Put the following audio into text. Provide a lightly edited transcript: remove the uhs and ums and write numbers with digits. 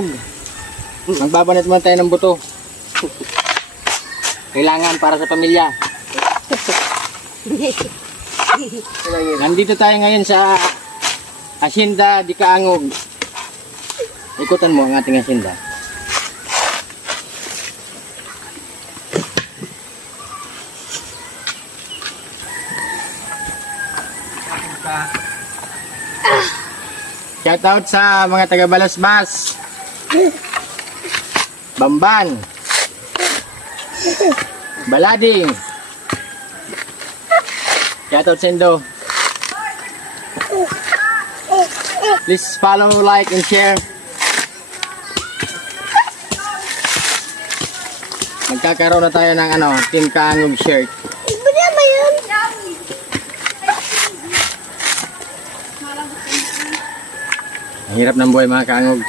kaangog. Magbabanat muna tayo ng buto. Kailangan para sa pamilya. Nandito tayo ngayon sa Hacienda di Kaangog. Ikutan mo ang ating hacienda. Shout out sa mga taga Balasbas, Bamban, Balading. Shout out Sendo. Please follow, like, and share. Magkakaroon na tayo ng Team Kaangog shirt. Ang hirap ng buhay mga kaangog.